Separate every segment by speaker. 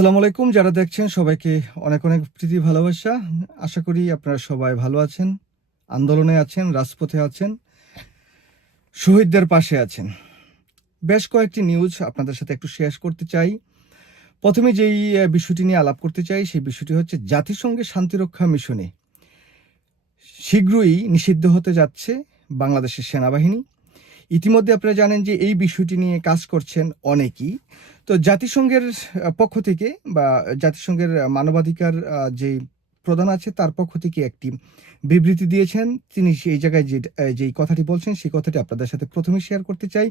Speaker 1: আসসালামু আলাইকুম। যারা দেখছেন সবাইকে অনেক অনেক প্রীতি ভালোবাসা। আশা করি আপনারা সবাই ভালো আছেন, আন্দোলনে আছেন, রাজপথে আছেন, শহীদদের পাশে আছেন। বেশ কয়েকটি নিউজ আপনাদের সাথে একটু শেয়ার করতে চাই। প্রথমে যেই বিষয়টি নিয়ে আলাপ করতে চাই, সেই বিষয়টি হচ্ছে জাতিসংঘের শান্তিরক্ষা মিশনে শীঘ্রই নিষিদ্ধ হতে যাচ্ছে বাংলাদেশের সেনাবাহিনী। ইতিমধ্যে আপনারা জানেন যে এই বিষয়টি নিয়ে কাজ করছেন অনেকেই। তো জাতিসংঘের পক্ষ থেকে বা জাতিসংঘের মানবাধিকার যে প্রধান আছে তার পক্ষ থেকে একটি বিবৃতি দিয়েছেন। তিনি সেই জায়গায় যে যেই কথাটি বলছেন সেই কথাটি আপনাদের সাথে প্রথমে শেয়ার করতে চাই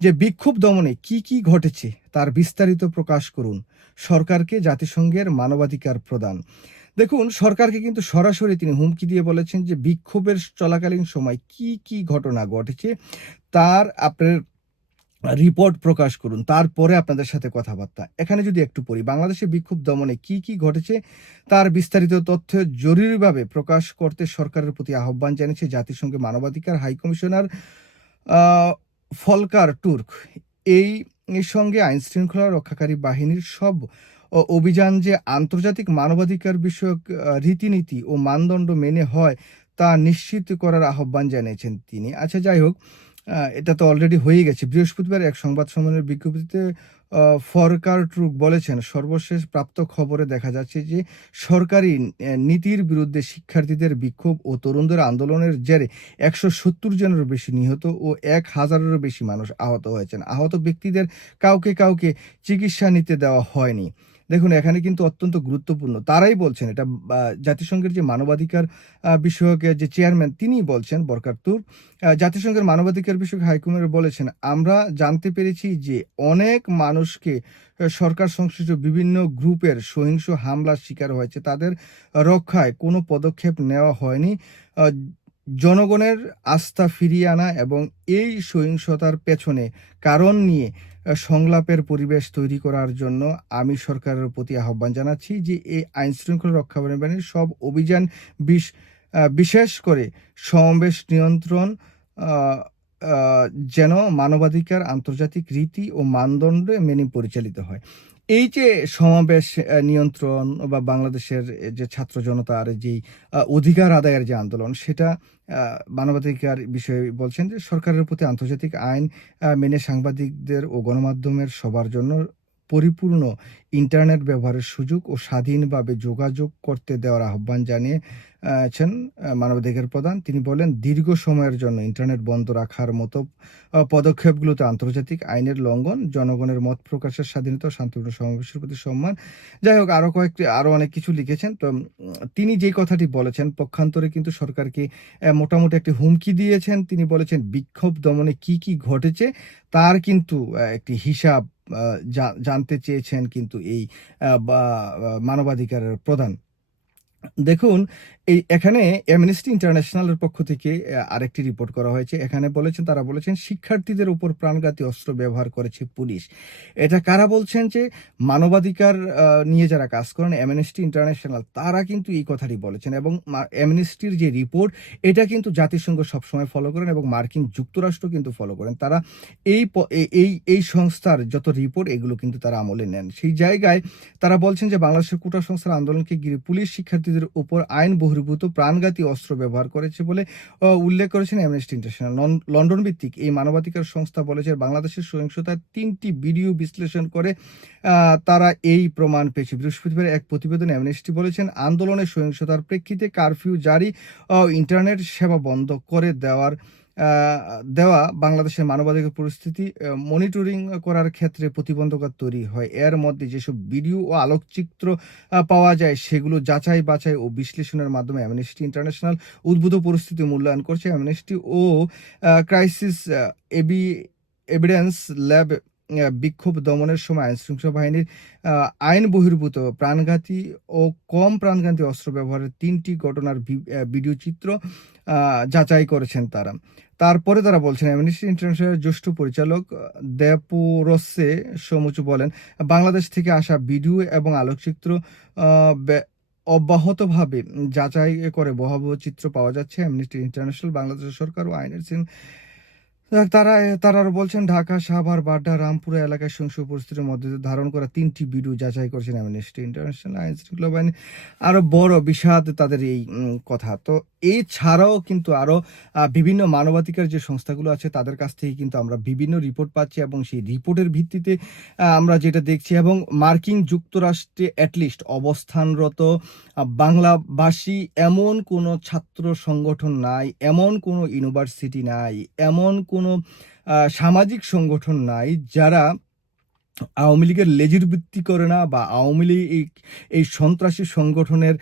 Speaker 1: যে বিক্ষোভ দমনে কি কি ঘটেছে তার বিস্তারিত প্রকাশ করুন। সরকারকে জাতিসংঘের মানবাধিকার প্রদান। দেখুন, সরকারকে কিন্তু সরাসরি তিনি হুমকি দিয়ে বলেছেন যে বিক্ষোভের চলাকালীন সময় কি কি ঘটনা ঘটেছে, তার আপনার রিপোর্ট প্রকাশ করুন, তারপরে আপনাদের সাথে কথাবার্তা। এখানে যদি একটু পড়ি, বাংলাদেশে বিক্ষোভ দমনে কি কি ঘটেছে, তার বিস্তারিত তথ্য জরুরিভাবে প্রকাশ করতে সরকারের প্রতি আহ্বান জানিয়েছে জাতিসংঘের মানবাধিকার হাইকমিশনার ফলকার তুর্ক। এই সঙ্গে আইন শৃঙ্খলা রক্ষাকারী বাহিনীর সব অভিযান যে আন্তর্জাতিক মানবাধিকার বিষয়ক রীতিনীতি ও মানদণ্ড মেনে হয়, তা নিশ্চিত করার আহ্বান জানিয়েছেন তিনি। আচ্ছা যাই হোক এটা তো অলরেডি হয়ে গেছে। বৃহস্পতিবার এক সংবাদ সম্মেলনের বিজ্ঞপ্তিতে ফরকার ট্রুক বলেছেন, সর্বশেষ প্রাপ্ত খবরে দেখা যাচ্ছে যে সরকারি নীতির বিরুদ্ধে শিক্ষার্থীদের বিক্ষোভ ও তরুণদের আন্দোলনের জেরে একশো সত্তর জনেরও বেশি নিহত ও এক হাজারেরও বেশি মানুষ আহত হয়েছেন। আহত ব্যক্তিদের কাউকে কাউকে চিকিৎসা নিতে দেওয়া হয়নি। দেখুন এখানে কিন্তু অত্যন্ত গুরুত্বপূর্ণ। তারাই বলছেন এটা জাতিসংঘের যে মানবাধিকার বিষয়ক যে চেয়ারম্যান তিনি বলছেন বরকার তুর। আহ, জাতিসংঘের মানবাধিকার বিষয়ক হাইকমিশনার বলেছেন আমরা জানতে পেরেছি যে অনেক মানুষকে সরকার সংশ্লিষ্ট বিভিন্ন গ্রুপের সহিংস হামলার শিকার হয়েছে। তাদের রক্ষায় কোনো পদক্ষেপ নেওয়া হয়নি। জনগণের আস্থা ফিরিয়ে আনা এবং এই সহিংসতার পেছনে কারণ নিয়ে সংলাপের পরিবেশ তৈরি করার জন্য আমি সরকারের প্রতি আহ্বান জানাচ্ছি যে এই আইন শৃঙ্খলা রক্ষা বাহিনীর সব অভিযান বিশ বিশেষ করে সমাবেশ নিয়ন্ত্রণ যেন মানবাধিকার, আন্তর্জাতিক রীতি ও মানদণ্ডে মেনে পরিচালিত হয়। এই যে সমাবেশ নিয়ন্ত্রণ বা বাংলাদেশের যে ছাত্র জনতার যেই অধিকার আদায়ের যে আন্দোলন, সেটা মানবাধিকার বিষয়ে বলছেন যে সরকারের প্রতি আন্তর্জাতিক আইন মেনে সাংবাদিকদের ও গণমাধ্যমের সবার জন্য পরিপূর্ণ ইন্টারনেট ব্যবহারের সুযোগ ও স্বাধীনভাবে যোগাযোগ করতে দেওয়ার আহ্বান জানিয়েছেন মানবাধিকার প্রধান। তিনি বলেন, দীর্ঘ সময়ের জন্য ইন্টারনেট বন্ধ রাখার মতো পদক্ষেপগুলোতে আন্তর্জাতিক আইনের লঙ্ঘন, জনগণের মত প্রকাশের স্বাধীনতা, শান্তিপূর্ণ সমাবেশের প্রতি সম্মান। যাই হোক, আরও কয়েকটি, আরও অনেক কিছু লিখেছেন। তো তিনি যে কথাটি বলেছেন, পক্ষান্তরে কিন্তু সরকারকে মোটামুটি একটি হুমকি দিয়েছেন। তিনি বলেছেন, বিক্ষোভ দমনে কি কি ঘটেছে, তার কিন্তু একটি হিসাব জানতে চেয়েছেন কিন্তু এই মানবাধিকারের প্রধান। দেখুন এই এখানে অ্যামনেস্টি ইন্টারন্যাশনালের পক্ষ থেকে আরেকটি রিপোর্ট করা হয়েছে। এখানে বলেছেন, তারা বলেছেন, শিক্ষার্থীদের উপর প্রাণঘাতী অস্ত্র ব্যবহার করেছে পুলিশ। এটা কারা বলছেন যে, মানবাধিকার নিয়ে যারা কাজ করেন অ্যামনেস্টি ইন্টারন্যাশনাল তারা কিন্তু এই কথাটি বলেছেন এবং অ্যামনেস্টির যে রিপোর্ট এটা কিন্তু জাতিসংঘ সবসময় ফলো করেন এবং মার্কিন যুক্তরাষ্ট্র কিন্তু ফলো করেন। তারা এই এই এই সংস্থার যত রিপোর্ট এগুলো কিন্তু তারা আমলে নেন। সেই জায়গায় তারা বলছেন যে, বাংলাদেশের কোটা সংস্থার আন্দোলনকে ঘিরে পুলিশ শিক্ষার্থীদের উপর আইন বহির্ভূত প্রাণঘাতী অস্ত্র ব্যবহার করেছে বলে উল্লেখ করেছেন অ্যামনেস্টি ইন্টারন্যাশনাল লন্ডন ভিত্তিক এই মানবাধিকার সংস্থা বলেছে বাংলাদেশের সহিংসতার তিনটি ভিডিও বিশ্লেষণ করে তারা এই প্রমাণ পেয়েছে। বৃহস্পতিবার এক প্রতিবেদনে অ্যামনেস্টি বলেছেন, আন্দোলনের সহিংসতার প্রেক্ষিতে কারফিউ জারি ইন্টারনেট সেবা বন্ধ করে দেওয়ার দেওয়া বাংলাদেশের মানবাধিকার পরিস্থিতি মনিটরিং করার ক্ষেত্রে প্রতিবন্ধকতা তৈরি হয়। এর মধ্যে যেসব ভিডিও ও আলোকচিত্র পাওয়া যায়, সেগুলো যাচাই বাছাই ও বিশ্লেষণের মাধ্যমে অ্যামনেস্টি ইন্টারন্যাশনাল উদ্ভূত পরিস্থিতি মূল্যায়ন করছে। অ্যামনেস্টি ও ক্রাইসিস এবি এভিডেন্স ল্যাব বিক্ষোভ দমনের সময় আইন শৃঙ্খলা বাহিনীর আইন বহির্ভূত প্রাণঘাতী ও কম প্রাণঘাতী অস্ত্র ব্যবহারের তিনটি ঘটনার ভিডিও চিত্র যাচাই করেছেন তারা। তারপরে তারা বলছেন অ্যামনেস্টি ইন্টারন্যাশনালের জ্যেষ্ঠ পরিচালক দেপুরসে সমুচু বলেন, বাংলাদেশ থেকে আসা ভিডিও এবং আলোকচিত্র অব্যাহতভাবে যাচাই করে বহাবহ চিত্র পাওয়া যাচ্ছে। অ্যামনেস্টি ইন্টারন্যাশনাল বাংলাদেশ সরকার ও আইনের তারা তারা আরও বলছেন ঢাকা সাভার বাড্ডা রামপুরা এলাকায় সহিংস পরিস্থিতির মধ্যে ধারণ করা তিনটি ভিডিও যাচাই করেছেন অ্যামনেস্টি ইন্টারন্যাশনাল আইন শৃঙ্খলা বাহিনী আরও বড় বিষাদ তাদের এই কথা। তো এছাড়াও কিন্তু আরও আহ, বিভিন্ন মানবাধিকার যে সংস্থাগুলো আছে তাদের কাছ থেকে কিন্তু আমরা বিভিন্ন রিপোর্ট পাচ্ছি এবং সেই রিপোর্টের ভিত্তিতে আমরা যেটা দেখছি এবং মার্কিন যুক্তরাষ্ট্রে অ্যাটলিস্ট অবস্থানরত বাংলাভাষী এমন কোনো ছাত্র সংগঠন নাই এমন কোনো ইউনিভার্সিটি নাই এমন কোনো আহ, সামাজিক সংগঠন নাই যারা আওয়ামী লীগের লেজির বৃত্তি করে না বা আওয়ামী লীগ এই এই সন্ত্রাসী সংগঠনের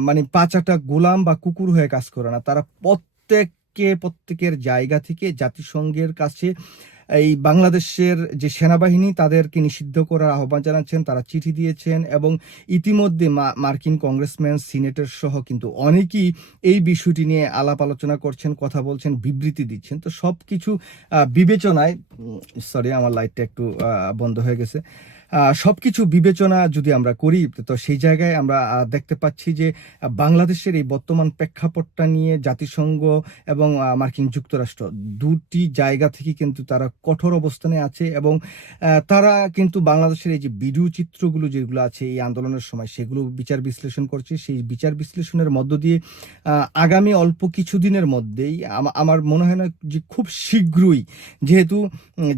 Speaker 1: মানে পাচাটা গোলাম বা কুকুর হয়ে কাজ করে না। তারা প্রত্যেককে প্রত্যেকের জায়গা থেকে জাতিসংঘের কাছে এই বাংলাদেশের যে সেনাবাহিনী, তাদেরকে নিষিদ্ধ করার আহ্বান জানাচ্ছেন, তারা চিঠি দিয়েছেন এবং ইতিমধ্যে মার্কিন কংগ্রেসম্যান, সিনেটর সহ কিন্তু অনেকেই এই বিষয়টি নিয়ে আলাপ আলোচনা করছেন, কথা বলছেন, বিবৃতি দিচ্ছেন। তো সব কিছু বিবেচনায় সরি আমার লাইটটা একটু বন্ধ হয়ে গেছে। সব কিছু বিবেচনা যদি আমরা করি, তো সেই জায়গায় আমরা দেখতে পাচ্ছি যে বাংলাদেশের এই বর্তমান প্রেক্ষাপটটা নিয়ে জাতিসংঘ এবং মার্কিন যুক্তরাষ্ট্র দুটি জায়গা থেকে কিন্তু তারা কঠোর অবস্থানে আছে এবং তারা কিন্তু বাংলাদেশের এই যে ভিডিও চিত্রগুলো যেগুলো আছে, এই আন্দোলনের সময় সেগুলো বিচার বিশ্লেষণ করছে। সেই বিচার বিশ্লেষণের মধ্য দিয়ে আগামী অল্প কিছুদিনের মধ্যেই আমার মনে হয় না যে খুব শীঘ্রই, যেহেতু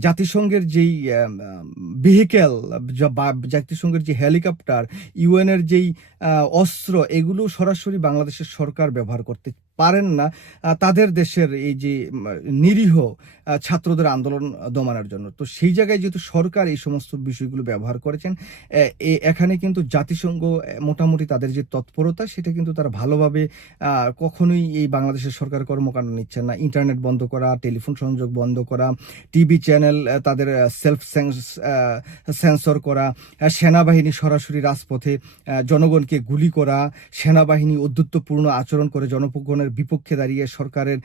Speaker 1: জাতিসংঘের যেই ভেহিক্যাল জাতিসংঘের যে হেলিকপ্টার ইউএনের যেই অস্ত্র এগুলো সরাসরি বাংলাদেশের সরকার ব্যবহার করতে পারেন না তাদের দেশের এই যে নিরীহ ছাত্রদের আন্দোলন দমানোর জন্য। তো সেই জায়গায় যেহেতু সরকার এই সমস্ত বিষয়গুলো ব্যবহার করেছেন এখানে কিন্তু জাতিসংঘ মোটামুটি তাদের যে তৎপরতা, সেটা কিন্তু তারা ভালোভাবে কখনোই এই বাংলাদেশের সরকার কর্মকাণ্ড নিচ্ছেন না। ইন্টারনেট বন্ধ করা, টেলিফোন সংযোগ বন্ধ করা, টিভি চ্যানেল তাদের সেলফ সেন্সর করা সেনাবাহিনী সরাসরি রাজপথে জনগণকে গুলি করা, সেনাবাহিনী অধ্যত্বপূর্ণ আচরণ করে জনগণের বিপক্ষে দাঁড়িয়ে সরকারের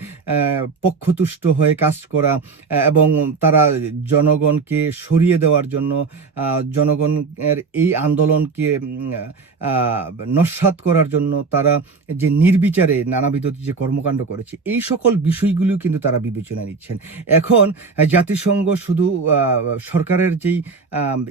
Speaker 1: পক্ষতুষ্ট হয়ে কাজ করা এবং তারা জনগণকে সরিয়ে দেওয়ার জন্য জনগণের এই আন্দোলনকে নস্যাৎ করার জন্য তারা যে নির্বিচারে নানাবিধ যে কর্মকাণ্ড করেছে এই সকল বিষয়গুলিও কিন্তু তারা বিবেচনা নিচ্ছেন। এখন জাতিসংঘ শুধু সরকারের যেই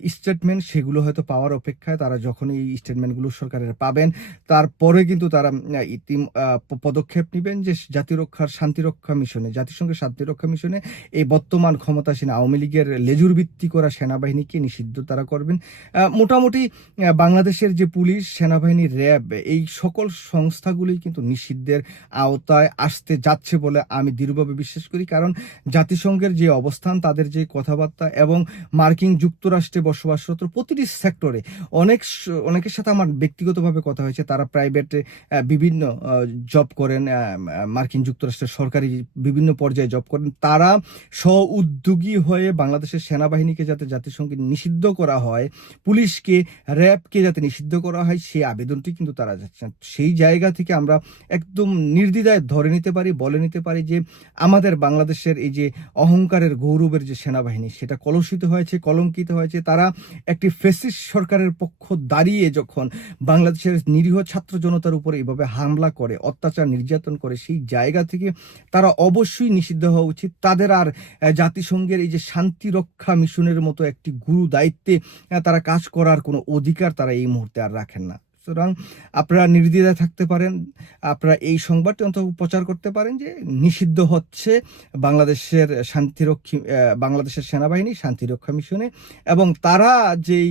Speaker 1: স্টেটমেন্ট সেগুলো হয়তো পাওয়ার অপেক্ষায় তারা যখন এই স্টেটমেন্টগুলো সরকারের পাবেন তারপরে কিন্তু তারা ইতিম আহ, প- পদক্ষেপ নেবেন যে জাতিরক্ষার শান্তিরক্ষা মিশনে, জাতিসংঘের শান্তিরক্ষা মিশনে এই বর্তমান ক্ষমতাসীন আওয়ামী লীগের লেজুর ভিত্তি করা সেনাবাহিনীকে নিষিদ্ধ তারা করবেন। মোটামুটি বাংলাদেশের যে পুলিশ, সেনাবাহিনী, র্যাব, এই সকল সংস্থাগুলি কিন্তু নিষিদ্ধের আওতায় আসতে যাচ্ছে বলে আমি দৃঢ়ভাবে বিশ্বাস করি। কারণ জাতিসংঘের যে অবস্থান, তাদের যে কথাবার্তা এবং মার্কিন যুক্তরাষ্ট্রে বসবাসরত প্রতিটি সেক্টরে অনেক অনেকের সাথে আমার ব্যক্তিগতভাবে কথা হয়েছে। তারা প্রাইভেটে বিভিন্ন জব করেন মার্কিন যুক্তরাষ্ট্রের সরকারি বিভিন্ন পর্যায়ে জব করেন, তারা স্ব উদ্যোগী হয়ে বাংলাদেশের সেনাবাহিনীকে যাতে জাতিসংঘে নিষিদ্ধ করা হয়, পুলিশকে, র্যাবকে যাতে নিষিদ্ধ করা হয় সেই আবেদনটি কিন্তু তারা যাচ্ছেন। সেই জায়গা থেকে আমরা একদম নির্দ্বিধায় ধরে নিতে পারি, বলে নিতে পারি যে আমাদের বাংলাদেশের এই যে অহংকারের গৌরবের যে সেনাবাহিনী, সেটা কলুষিত হয়েছে, কলঙ্কিত হয়েছে। তারা একটি ফেসিস্ট সরকারের পক্ষ দাঁড়িয়ে যখন বাংলাদেশের নিরীহ ছাত্র জনতার উপরে এভাবে হামলা করে, অত্যাচার, নির্যাতন করে সেই জায়গা থেকে তারা অবশ্যই নিষিদ্ধ হওয়া উচিত। তাদের আর জাতিসংঘের এই যে শান্তি রক্ষা মিশনের মতো একটি গুরু দায়িত্বে তারা কাজ করার কোনো অধিকার তারা এই মুহূর্তে আর রাখেন না। সুতরাং আপনারা নির্দ্বিধায় থাকতে পারেন, আপনারা এই সংবাদটি অন্তত প্রচার করতে পারেন যে নিষিদ্ধ হচ্ছে বাংলাদেশের শান্তিরক্ষী বাংলাদেশের সেনাবাহিনী শান্তিরক্ষা মিশনে এবং তারা যেই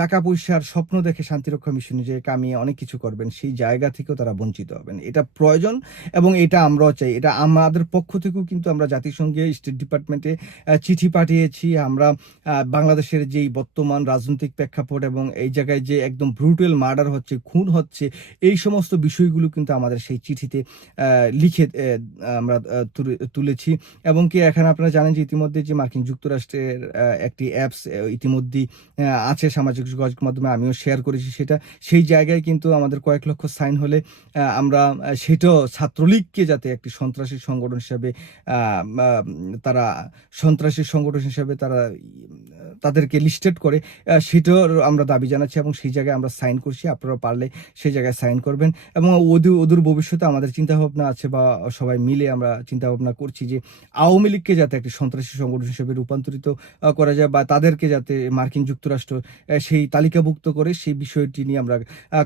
Speaker 1: টাকা পয়সার স্বপ্ন দেখে শান্তিরক্ষা মিশনে যে কামিয়ে অনেক কিছু করবেন, সেই জায়গা থেকেও তারা বঞ্চিত হবেন। এটা প্রয়োজন এবং এটা আমরাও চাই। এটা আমাদের পক্ষ থেকেও কিন্তু আমরা জাতিসংঘে স্টেট ডিপার্টমেন্টে চিঠি পাঠিয়েছি। আমরা বাংলাদেশের যেই বর্তমান রাজনৈতিক প্রেক্ষাপট এবং এই জায়গায় যে একদম ব্রুটাল মার্ডার হচ্ছে, খুন হচ্ছে, এই সমস্ত বিষয়গুলো কিন্তু আমাদের সেই চিঠিতে লিখে আমরা তুলে- তুলেছি। এবং কি এখানে আপনারা জানেন যে ইতিমধ্যে যে মার্কিন যুক্তরাষ্ট্রের একটি অ্যাপস ইতিমধ্যেই আছে সামাজিক যোগাযোগ মাধ্যমে, আমিও শেয়ার করেছি সেটা। সেই জায়গায় কিন্তু আমাদের কয়েক লক্ষ সাইন হলে আমরা সেটাও ছাত্রলীগকে যাতে একটি সন্ত্রাসী সংগঠন হিসাবে তারা, সন্ত্রাসী সংগঠন হিসাবে তারা তাদেরকে লিস্টেড করে সেটার আমরা দাবি জানাচ্ছি এবং সেই জায়গায় আমরা সাইন করছি। আপনারা পারলে সেই জায়গায় সাইন করবেন এবং অদূর অদূর ভবিষ্যতে আমাদের চিন্তাভাবনা আছে বা সবাই মিলে আমরা চিন্তাভাবনা করছি যে আওয়ামী লীগকে যাতে একটি সন্ত্রাসী সংগঠন হিসেবে রূপান্তরিত করা যায় বা তাদেরকে যাতে মার্কিন যুক্তরাষ্ট্র সেই তালিকাভুক্ত করে সেই বিষয়টি নিয়ে আমরা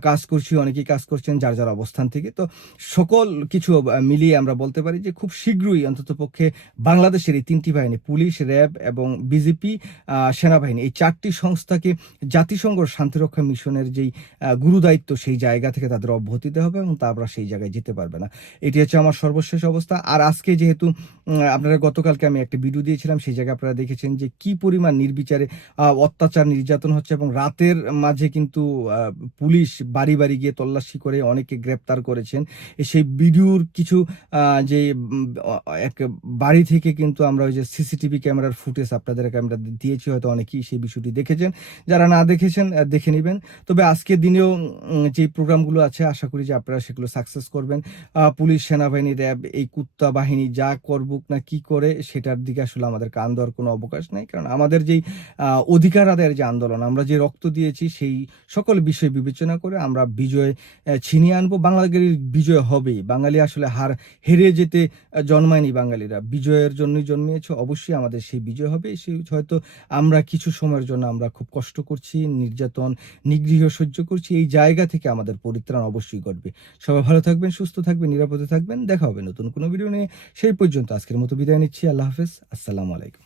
Speaker 1: কাজ করছি, অনেকেই কাজ করছেন যার যার অবস্থান থেকে। তো সকল কিছু মিলিয়ে আমরা বলতে পারি যে খুব শীঘ্রই অন্তত পক্ষে বাংলাদেশের এই তিনটি বাহিনী, পুলিশ, র্যাব এবং বিজেপি সেনাবাহিনী, এই চারটি সংস্থাকে জাতিসংঘ শান্তিরক্ষা মিশনের যেই গুরুদায়িত্ব সেই জায়গা থেকে তাদের অব্যাহতি দিতে হবে এবং তারপরা সেই জায়গায় যেতে পারবে না। এটি হচ্ছে আমার সর্বশেষ অবস্থা। আর আজকে যেহেতু আপনারা গতকালকে আমি একটা ভিডিও দিয়েছিলাম, সেই জায়গায় আপনারা দেখেছেন যে কি পরিমাণ নির্বিচারে অত্যাচার, নির্যাতন হচ্ছে এবং রাতের মাঝে কিন্তু পুলিশ বাড়ি বাড়ি গিয়ে তল্লাশি করে অনেকে গ্রেপ্তার করেছেন। সেই ভিডিওর কিছু যে এক বাড়ি থেকে কিন্তু আমরা ওই যে সিসিটিভি ক্যামেরার ফুটেজ আপনাদেরকে আমরা দিয়েছি, হয়তো অনেকেই সেই বিষয়টি দেখেছেন। যারা না দেখেছেন দেখে নেবেন। তবে আজকের দিনেও যে প্রোগ্রামগুলো আছে, আশা করি যে আপনারা সেগুলো সাকসেস করবেন। পুলিশ সেনাবাহিনী র্যাব, এই কুত্তা বাহিনী যা করবুক না কি করে, সেটার দিকে আসলে আমাদের কান দেওয়ার কোনো অবকাশ নেই। কারণ আমাদের যেই অধিকার আদায়ের যে আন্দোলন, আমরা যে রক্ত দিয়েছি, সেই সকল বিষয় বিবেচনা করে আমরা বিজয় ছিনিয়ে আনব। বাঙালির বিজয় হবেই। বাঙালি আসলে হার হেরে যেতে জন্মায়নি বাঙালিরা। বিজয়ের জন্যই জন্মিয়েছে, অবশ্যই আমাদের সেই বিজয় হবে। সেই হয়তো আমরা কিছু সময়ের জন্য আমরা খুব কষ্ট করছি, নির্যাতন নিগৃহ সহ্য করছি। এই জায়গা থেকে আমাদের পরিত্রাণ অবশ্যই ঘটবে। সবাই ভালো থাকবেন, সুস্থ থাকবেন, নিরাপদে থাকবেন। দেখা হবে নতুন কোনো ভিডিও নিয়ে। সেই পর্যন্ত আজকের মতো বিদায় নিচ্ছি। আল্লাহ হাফেজ। আসসালামু আলাইকুম।